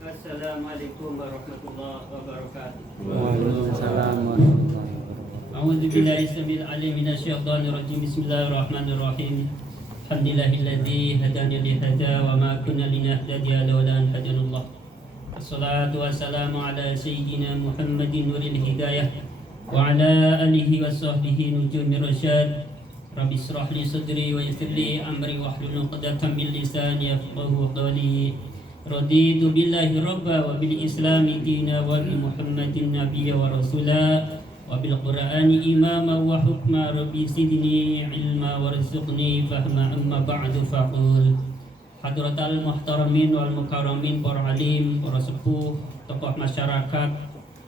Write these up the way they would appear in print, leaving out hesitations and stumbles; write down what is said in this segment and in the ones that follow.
Assalamualaikum warahmatullahi wabarakatuh. Waalaikumsalam warahmatullahi wabarakatuh. A'udzu billahi samil alim minasyaitonir rajim. Bismillahirrahmanirrahim. Alhamdulillahilladzi hadana li hadza wa ma kunna linahtadiya laula an hadanallah. Wassalatu wassalamu ala sayyidina Muhammadin nuril hidayah wa ala alihi wa sahbihi nujumir rasyad. Rabbi israh li sadri wa yassir li amri wahlul 'uqdatam min lisani yafqahu qawli. Raditu billahi rabba wa bil islami dina wa bi Muhammadin nabiyya wa rasula wa bil qur'ani imama wa hukma. Rabbi zidni ilma warzuqni fahma. Amma ba'du faqul. Hadratal muhtaramin wal mukarramin, para alim, para sepuh, tokoh masyarakat,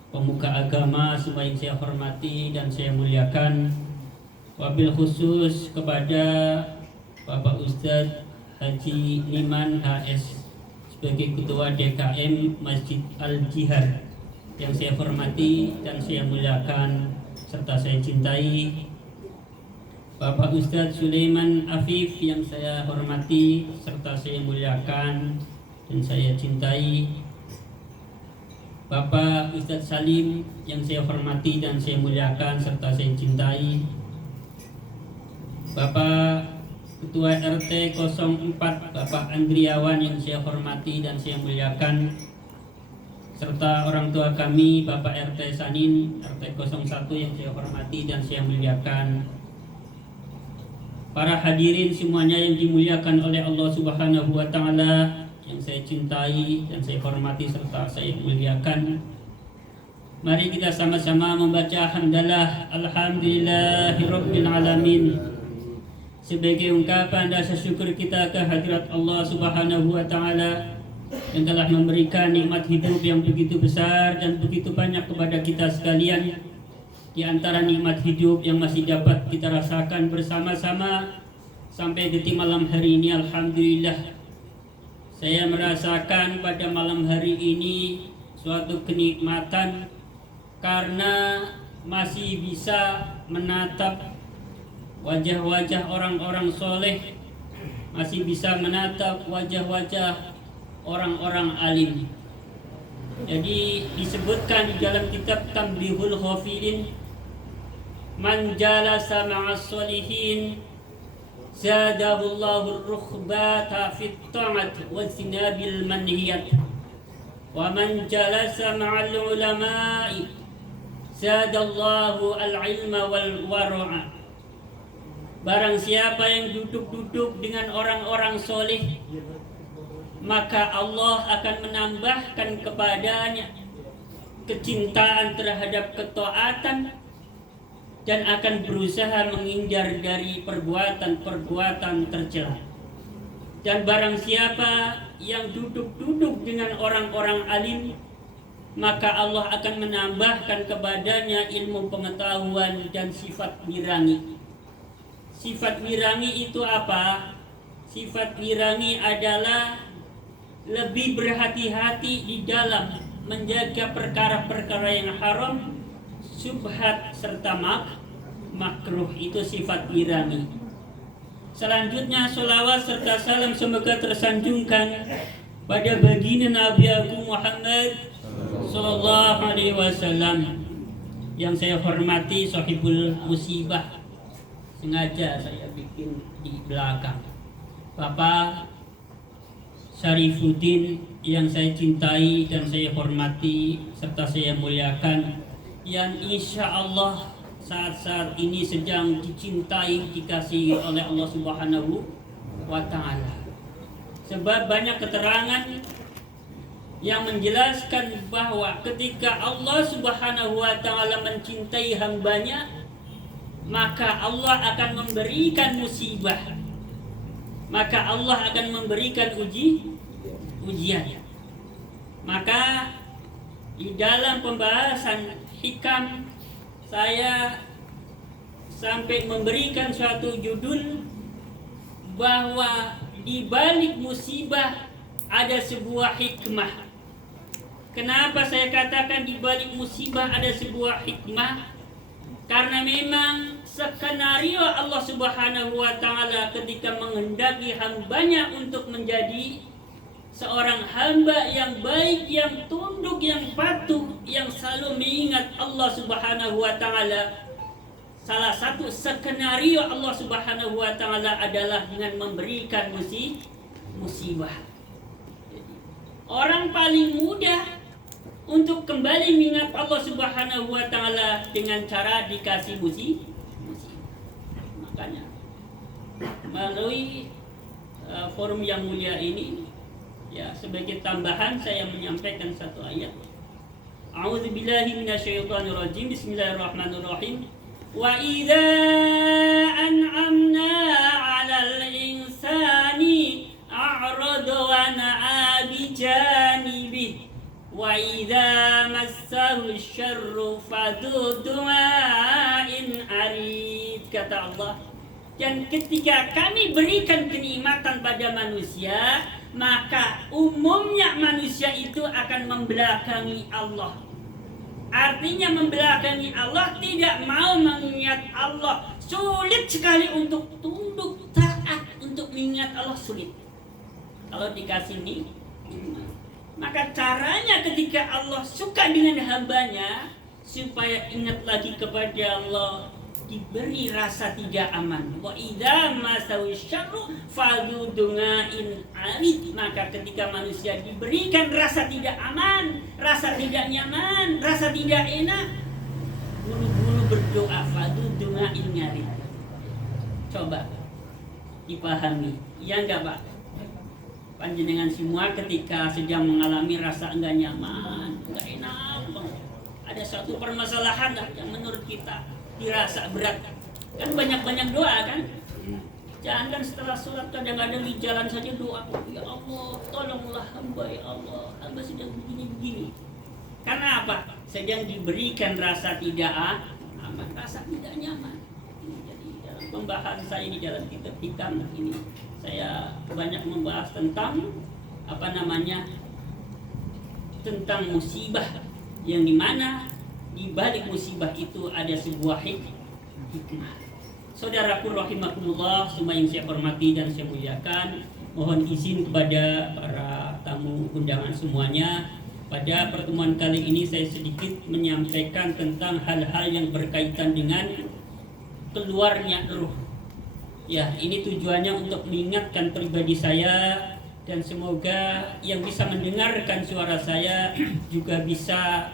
pemuka agama semua yang saya hormati dan saya muliakan. Wabil khusus kepada Bapak Ustadz Haji Niman HS sebagai Ketua DKM Masjid Al-Jihar yang saya hormati dan saya muliakan serta saya cintai. Bapak Ustadz Sulaiman Afif yang saya hormati serta saya muliakan dan saya cintai. Bapak Ustadz Salim yang saya hormati dan saya muliakan serta saya cintai. Bapak Ketua RT 04 Bapak Andriawan yang saya hormati dan saya muliakan, serta orang tua kami Bapak RT Sanin RT 01 yang saya hormati dan saya muliakan. Para hadirin semuanya yang dimuliakan oleh Allah Subhanahu wa taala yang saya cintai dan saya hormati serta saya muliakan. Mari kita sama-sama membaca hamdalah alhamdulillahirabbil alamin sebagai ungkapan rasa syukur kita kehadirat Allah Subhanahu wa taala yang telah memberikan nikmat hidup yang begitu besar dan begitu banyak kepada kita sekalian. Di antara nikmat hidup yang masih dapat kita rasakan bersama-sama sampai detik malam hari ini, alhamdulillah saya merasakan pada malam hari ini suatu kenikmatan karena masih bisa menatap wajah-wajah orang-orang soleh, masih bisa menatap wajah-wajah orang-orang alim. Jadi disebutkan di dalam kitab Tamblihul Ghafilin, man jalasa ma'as solihin zadahullahu rukhbata fit ta'at wa zinabil manhiyat wa man jalasa ma'al ulama'i zadallahu al-ilma wal wara'a. Barang siapa yang duduk-duduk dengan orang-orang soleh, maka Allah akan menambahkan kepadanya kecintaan terhadap ketaatan dan akan berusaha menghindar dari perbuatan-perbuatan tercela. Dan barang siapa yang duduk-duduk dengan orang-orang alim, maka Allah akan menambahkan kepadanya ilmu pengetahuan dan sifat wirangi. Sifat wirangi itu apa? Sifat wirangi adalah lebih berhati-hati di dalam menjaga perkara-perkara yang haram, syubhat serta makruh. Itu sifat wirangi. Selanjutnya sholawat serta salam semoga tersanjungkan pada baginda Nabi Agung Muhammad sallallahu alaihi wasallam yang saya hormati sahibul musibah. Sengaja saya bikin di belakang Bapak Syarifuddin yang saya cintai dan saya hormati serta saya muliakan, yang insya Allah saat-saat ini sedang dicintai, dikasihi oleh Allah Subhanahu wa ta'ala. Sebab banyak keterangan yang menjelaskan bahwa ketika Allah Subhanahu wa ta'ala mencintai hambanya, maka Allah akan memberikan musibah, maka Allah akan memberikan ujian. Maka di dalam pembahasan hikam saya sampai memberikan suatu judul bahwa di balik musibah ada sebuah hikmah. Kenapa saya katakan di balik musibah ada sebuah hikmah? Karena memang skenario Allah Subhanahu wa ta'ala ketika menghendaki hambanya untuk menjadi seorang hamba yang baik, yang tunduk, yang patuh, yang selalu mengingat Allah Subhanahu wa taala. Salah satu skenario Allah Subhanahu wa taala adalah dengan memberikan musibah. Orang paling mudah untuk kembali mengingat Allah Subhanahu wa taala dengan cara dikasih musibah. Makanya melalui forum yang mulia ini, ya, sebagai tambahan saya menyampaikan satu ayat. A'udzubillahi minasyaitonirrajim. Bismillahirrahmanirrahim. Wa idza an'amna 'alal insani a'rada wa na'a bi janibi wa idza massahu syarru fadhu du'ain arid. Kata Allah, dan ketika kami berikan kenikmatan pada manusia, maka umumnya manusia itu akan membelakangi Allah. Artinya membelakangi Allah, tidak mau mengingat Allah. Sulit sekali untuk tunduk taat, untuk mengingat Allah sulit. Kalau dikasih nih, maka caranya ketika Allah suka dengan hambanya, supaya ingat lagi kepada Allah, diberi rasa tidak aman. Wa idza masawi syarru fadhu du'ain arid. Maka ketika manusia diberikan rasa tidak aman, rasa tidak nyaman, rasa tidak enak, buru-buru berdoa, fadhu du'ain arid. Coba dipahami, ya enggak Pak? Panjenengan semua ketika sedang mengalami rasa enggak nyaman, enggak enak, ada suatu permasalahan yang menurut kita dirasa berat, kan banyak-banyak doa kan? Jangan setelah sholat kadang-kadang di jalan saja doa, ya Allah tolonglah hamba, ya Allah hamba sedang begini-begini. Karena apa? Sedang diberikan rasa tidak aman, rasa tidak nyaman. Jadi dalam pembahasan saya di dalam kitab Hikam ini, saya banyak membahas tentang tentang musibah, yang dimana di balik musibah itu ada sebuah hikmah. Saudaraku rahimakumullah, semua yang saya hormati dan saya muliakan, mohon izin kepada para tamu undangan semuanya. Pada pertemuan kali ini saya sedikit menyampaikan tentang hal-hal yang berkaitan dengan keluarnya ruh. Ya, ini tujuannya untuk mengingatkan pribadi saya, dan semoga yang bisa mendengarkan suara saya juga bisa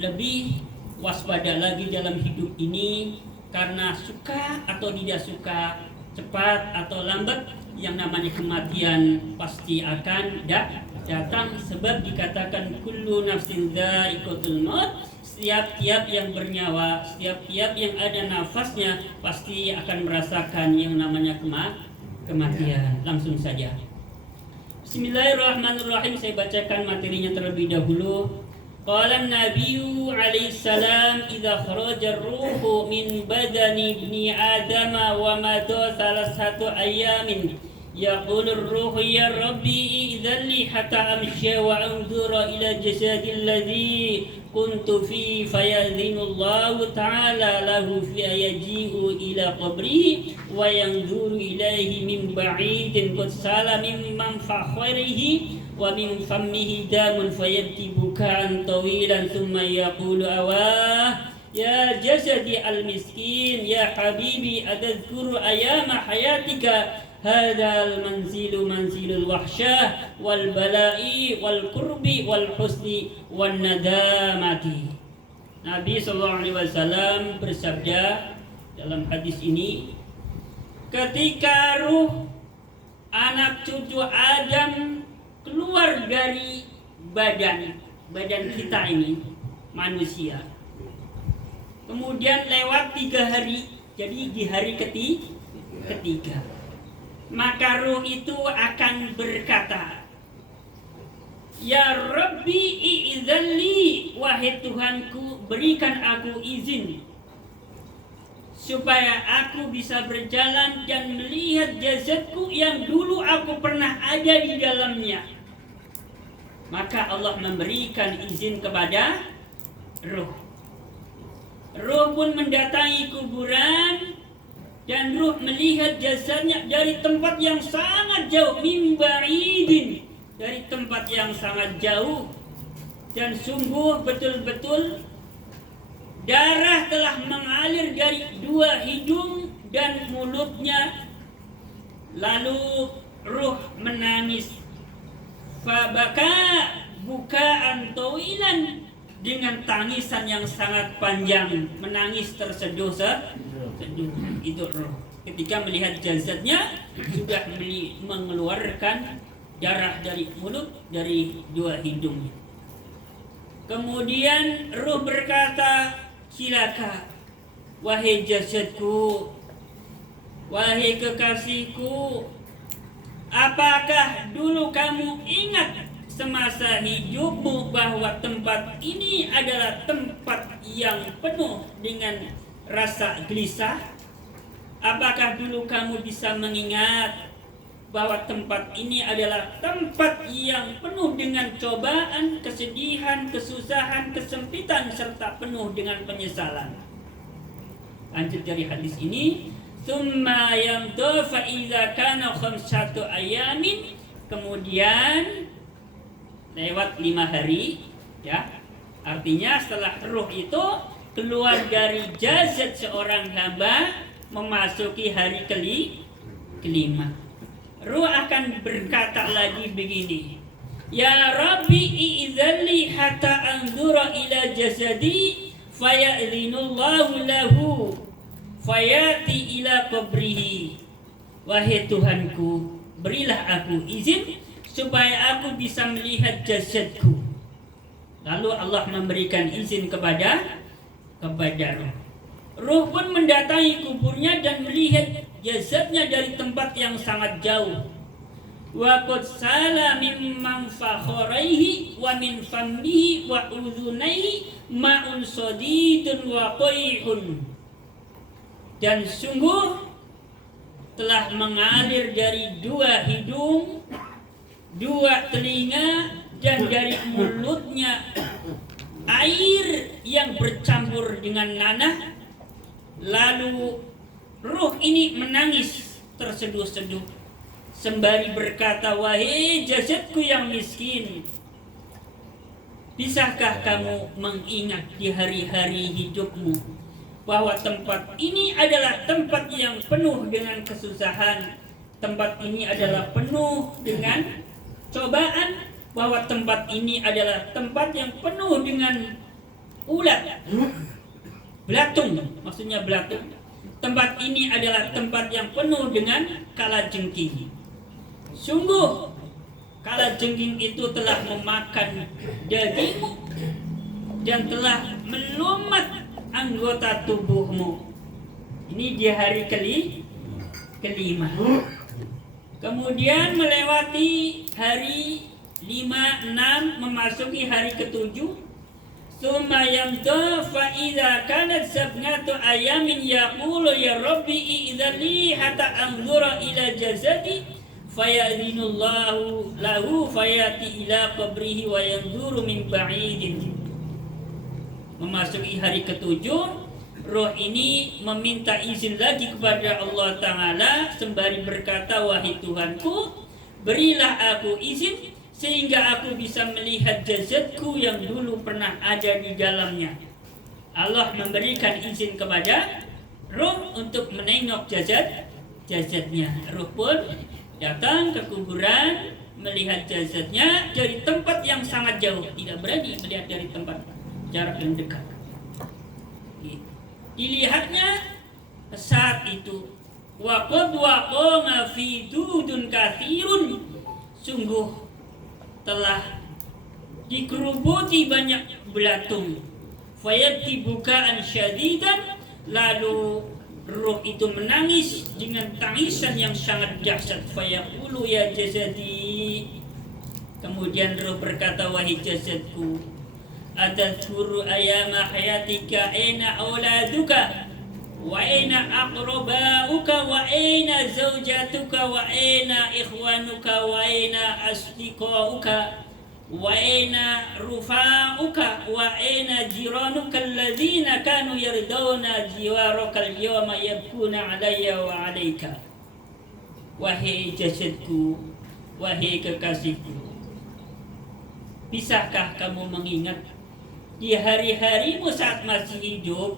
lebih waspada lagi dalam hidup ini, karena suka atau tidak suka, cepat atau lambat, yang namanya kematian pasti akan datang. Sebab dikatakan kullu nafsin dha'iqatul maut, setiap yang bernyawa, setiap yang ada nafasnya pasti akan merasakan yang namanya kematian. Langsung saja, Bismillahirrahmanirrahim. Saya bacakan materinya terlebih dahulu. Qala an-nabiyyu alaihi salam, idza kharaja ar-ruhu min badani ibni adama wa madha thalathatu ayamin yaqulu ar-ruhu ya rabbi idhan li hatta amsha wa anzura ila jasadi alladhi kuntu fi fayadhinu Allah ta'ala lahu fi yaji'u ila qabrihi wa yanzuru ilaihi min ba'idin qad sala mimman fakhirihi wa min fammihi damun fayabki bukaan tawilan thumma yaqulu awah ya jasadi al-miskin ya habibi adadhkuru ayama hayatika hadal manzilu manzilul wahsyah wal bala'i wal kurbi wal husni wan nadamati. Nabi SAW bersabda dalam hadis ini, ketika ruh anak cucu Adam keluar dari badan kita ini, manusia, kemudian lewat 3 hari, jadi di hari ketiga, maka ruh itu akan berkata, ya Rabbi i'idhanli, wahai Tuhanku berikan aku izin supaya aku bisa berjalan dan melihat jasadku yang dulu aku pernah ada di dalamnya. Maka Allah memberikan izin kepada ruh. Ruh pun mendatangi kuburan, Dan ruh melihat jasadnya dari tempat yang sangat jauh, min ba'idin, dari tempat yang sangat jauh. Dan sungguh betul-betul darah telah mengalir dari dua hidung dan mulutnya. Lalu ruh menangis. Fabaka bukaan tawilan, dengan tangisan yang sangat panjang, menangis terseduh-seduh. Itu roh ketika melihat jasadnya sudah mengeluarkan darah dari mulut, dari dua hidungnya. Kemudian roh berkata, "Silaka, wahai jasadku, wahai kekasihku, apakah dulu kamu ingat semasa hidupmu bahwa tempat ini adalah tempat yang penuh dengan rasa gelisah? Apakah dulu kamu bisa mengingat bahwa tempat ini adalah tempat yang penuh dengan cobaan, kesedihan, kesusahan, kesempitan, serta penuh dengan penyesalan?" Lanjut dari hadis ini, "Tsumma yamdu fa idza kana khamsatu ayamin." Kemudian lewat 5 hari, ya. Artinya setelah ruh itu keluar dari jasad seorang hamba memasuki hari kelima. Ruh akan berkata lagi begini, "Ya Rabbi i'dzalli hatta anzura ila jasadi faya'dhinullahu lahu fayati ila qabrihi." Wahai Tuhanku, berilah aku izin supaya aku bisa melihat jasadku. Lalu Allah memberikan izin kepada ruh. Ruh pun mendatangi kuburnya dan melihat jasadnya dari tempat yang sangat jauh. Wa qad sala mimman fakhoraihi wa min fammihi wa udhunaihi ma'un sadidun wa qaihun. Dan sungguh telah mengalir dari dua hidung, dua telinga, dan dari mulutnya air yang bercampur dengan nanah. Lalu ruh ini menangis terseduh-seduh sembari berkata, "Wahai jasadku yang miskin, bisakah kamu mengingat di hari-hari hidupmu bahwa tempat ini adalah tempat yang penuh dengan kesusahan, tempat ini adalah penuh dengan cobaan, bahwa tempat ini adalah tempat yang penuh dengan ulat, belatung, maksudnya belatung. Tempat ini adalah tempat yang penuh dengan kalajengking. Sungguh kalajengking itu telah memakan dagingmu dan telah melumat anggota tubuhmu." Ini di hari kelima. Kemudian melewati hari 5, 6, memasuki hari ke-7. "Tsumma yamdu fa idza kanat sab'atu ayamin yaqulu ya Rabbi i'dzalli hatta anzura ila jasadi fayadhinullahu lahu fayati ila qabrihi wa yanzuru min ba'idin." Memasuki hari ke-7, roh ini meminta izin lagi kepada Allah Ta'ala sembari berkata, "Wahai Tuhanku, berilah aku izin sehingga aku bisa melihat jasadku yang dulu pernah ada di dalamnya." Allah memberikan izin kepada roh untuk menengok jasadnya. Roh pun datang ke kuburan, melihat jasadnya dari tempat yang sangat jauh, tidak berani melihat dari tempat jarak yang dekat. Dilihatnya saat itu, wa qad waqama fi dudun katsirun, sungguh telah dikerubuti banyak belatung. Fayati bukaan syadidan, lalu ruh itu menangis dengan tangisan yang sangat dahsyat. Fayaqulu ya jasadi, kemudian ruh berkata, "Wahai jasadku, atadhkuru ayyama hayatika aina auladuka wa aina aqrabauka wa aina zawjatuka wa aina ikhwanuka wa aina asdiqauka wa aina rufa'uka wa aina jiranuka alladzina kanu yardawna jiwaraka al-yawma yabkuna alayya wa alayka. Wahai jasadku, wahai kekasihku, bisakah kamu mengingat di hari-harimu saat masih hidup,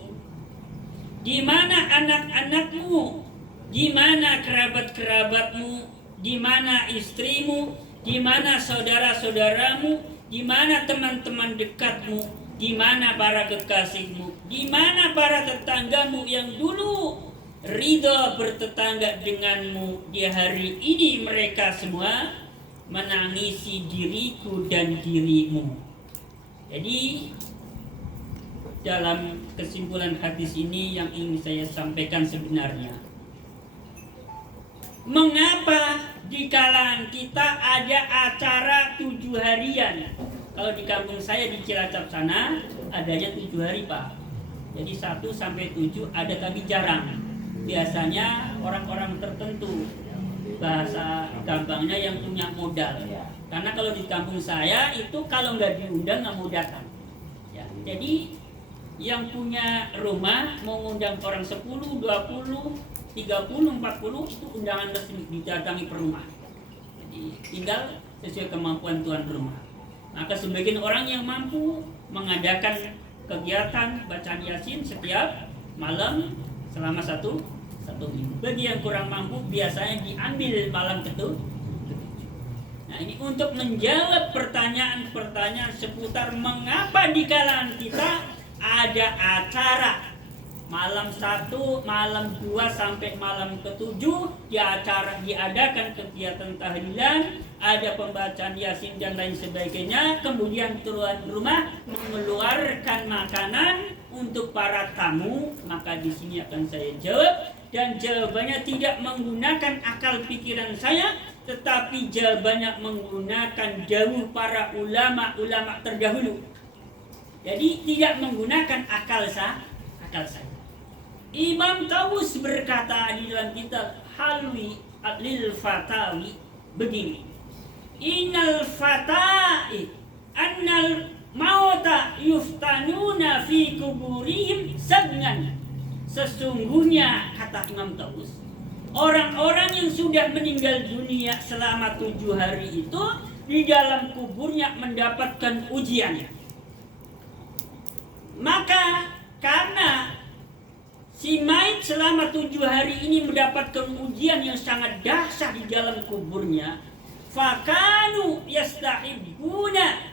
di mana anak-anakmu, di mana kerabat-kerabatmu, di mana istrimu, di mana saudara-saudaramu, di mana teman-teman dekatmu, di mana para kekasihmu, di mana para tetanggamu yang dulu ridho bertetangga denganmu. Di hari ini mereka semua menangisi diriku dan dirimu. Jadi dalam kesimpulan hadis ini yang ingin saya sampaikan sebenarnya, mengapa di kalangan kita ada acara 7 harian? Kalau di kampung saya di Cilacap sana adanya 7 hari, Pak. Jadi 1 sampai 7 ada, tapi jarang. Biasanya orang-orang tertentu, bahasa gampangnya yang punya modal. Karena kalau di kampung saya itu kalau nggak diundang nggak mau datang. Ya, jadi yang punya rumah mau ngundang orang 10, 20, 30, 40 itu undangan resmi didatangi per rumah. Jadi tinggal sesuai kemampuan tuan rumah. Maka sebagian orang yang mampu mengadakan kegiatan bacaan Yasin setiap malam selama satu minggu. Bagi yang kurang mampu biasanya diambil malam ketujuh. Nah, ini untuk menjawab pertanyaan-pertanyaan seputar mengapa di kalangan kita ada acara malam 1, malam 2 sampai malam ke-7 diadakan kegiatan tahlilan, ada pembacaan Yasin dan lain sebagainya. Kemudian tuan rumah mengeluarkan makanan untuk para tamu. Maka di sini akan saya jawab, dan jawabannya tidak menggunakan akal pikiran saya, tetapi jawabannya menggunakan dawuh para ulama terdahulu. Jadi tidak menggunakan akal saya. Imam Tawus berkata di dalam kitab Halwi lil Fatawi begini: Innal fatai annal mauta yuftanuna fi kuburihim sabnan. Sesungguhnya, kata Imam Tawus, orang-orang yang sudah meninggal dunia selama 7 hari itu di dalam kuburnya mendapatkan ujian. Maka karena si mayit selama 7 hari ini mendapatkan ujian yang sangat dahsyat di dalam kuburnya, fakanu yastahibuna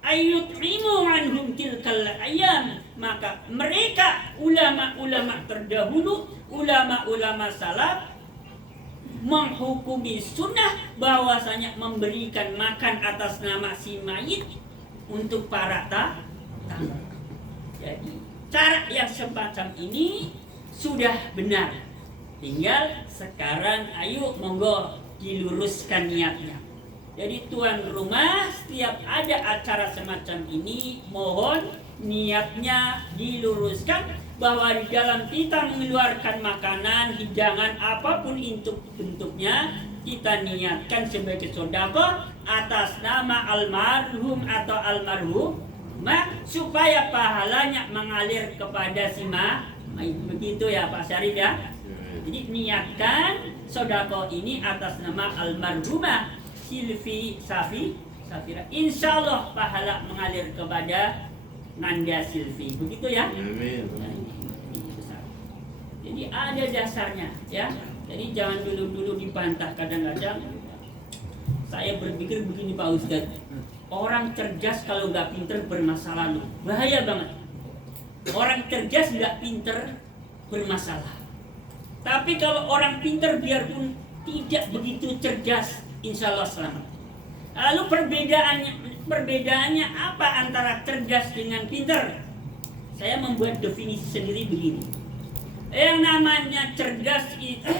ayyut'imu anhum tilkal ayam. Maka mereka ulama-ulama terdahulu, ulama-ulama salaf menghukumi sunnah bahwasanya memberikan makan atas nama si mayit untuk para tamu. Jadi cara yang semacam ini sudah benar. Tinggal sekarang ayo monggo diluruskan niatnya. Jadi tuan rumah setiap ada acara semacam ini mohon niatnya diluruskan, bahwa di dalam kita mengeluarkan makanan, hidangan apapun itu bentuknya, kita niatkan sebagai sedekah atas nama almarhum atau almarhumah, supaya pahalanya mengalir kepada si mayit. Begitu ya Pak Syarif ya. Jadi niatkan sedekah ini atas nama almarhumah Silvi Safira. Insya Allah pahala mengalir kepada Nanda Silvi. Begitu ya. Amin. Jadi ada dasarnya ya. Jadi jangan dulu dibantah. Kadang-kadang saya berpikir begini Pak Ustadz, orang cerdas kalau nggak pinter bermasalah loh. Bahaya banget. Orang cerdas nggak pinter bermasalah. Tapi kalau orang pinter biarpun tidak begitu cerdas, insya Allah selamat. Lalu perbedaannya apa antara cerdas dengan pinter? Saya membuat definisi sendiri begini. Yang namanya cerdas itu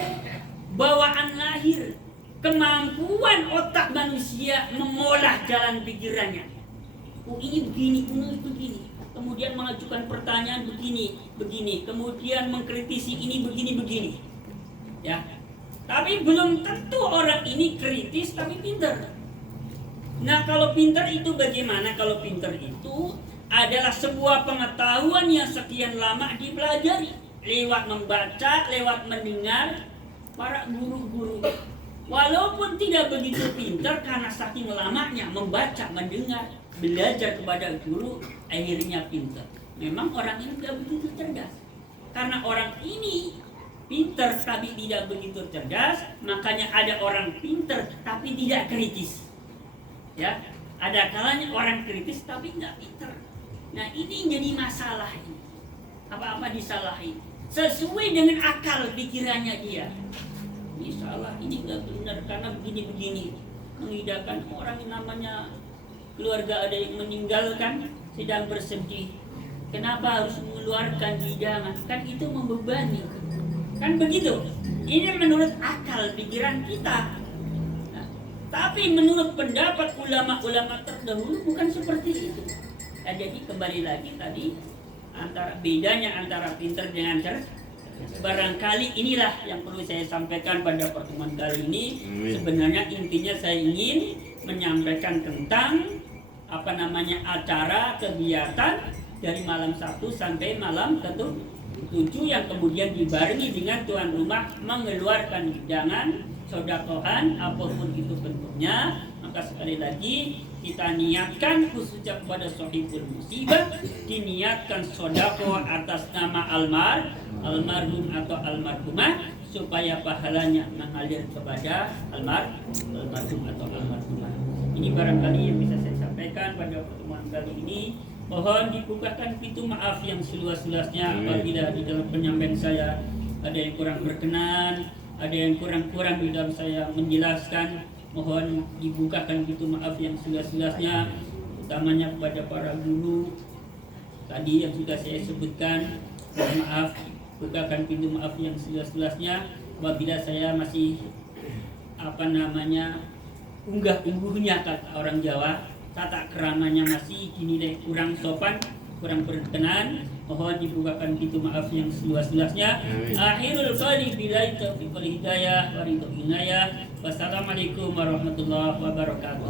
bawaan lahir, kemampuan otak manusia mengolah jalan pikirannya. Oh ini begini, ini begini. Kemudian mengajukan pertanyaan begini. Kemudian mengkritisi ini begini. Ya. Tapi belum tentu orang ini kritis tapi pintar. Nah, kalau pintar itu bagaimana? Kalau pintar itu adalah sebuah pengetahuan yang sekian lama dipelajari lewat membaca, lewat mendengar para guru-guru. Walaupun tidak begitu pintar karena saking lamanya membaca, mendengar, belajar kepada guru, akhirnya pintar. Memang orang ini tidak begitu cerdas. Karena orang ini pintar tapi tidak begitu cerdas, makanya ada orang pintar tapi tidak kritis. Ya, ada kalanya orang kritis tapi nggak pintar. Nah, ini jadi masalah ini. Apa-apa disalahin. Sesuai dengan akal pikirannya dia. Ini salah, ini nggak benar karena begini-begini. Mengidahkan orang yang namanya keluarga ada yang meninggalkan sedang bersedih. Kenapa harus mengeluarkan hidangan? Kan itu membebani. Kan begitu. Ini menurut akal pikiran kita. Tapi menurut pendapat ulama-ulama terdahulu bukan seperti itu. Nah, jadi kembali lagi tadi antara bedanya antara pintar dengan cerdas. Barangkali inilah yang perlu saya sampaikan pada pertemuan kali ini. Sebenarnya intinya saya ingin menyampaikan tentang acara kegiatan dari malam 1 sampai malam ke-7 yang kemudian dibarengi dengan tuan rumah mengeluarkan hidangan sodakohan apapun itu bentuknya. Maka sekali lagi kita niatkan khususnya kepada sohibul musibah, diniatkan sodako atas nama almarhum atau almarhumah supaya pahalanya mengalir kepada almarhum atau almarhumah. Ini barangkali yang bisa saya sampaikan pada pertemuan kali ini. Mohon dibukakan pintu maaf yang seluas-luasnya apabila di dalam penyampaian saya ada yang kurang berkenan, ada yang kurang di dalam saya menjelaskan. Mohon dibukakan pintu maaf yang seluas-luasnya, utamanya kepada para guru tadi yang sudah saya sebutkan. Mohon maaf, bukakan pintu maaf yang seluas-luasnya apabila saya masih unggah-ungguhnya kata orang Jawa, tata keramanya masih dinilai kurang sopan, kurang berkenan. Mohon dibukakan pintu maaf yang seluas-luasnya. Akhirul qali billahi taufiq wal hidayah wa ridho inayah. Wassalamualaikum warahmatullahi wabarakatuh.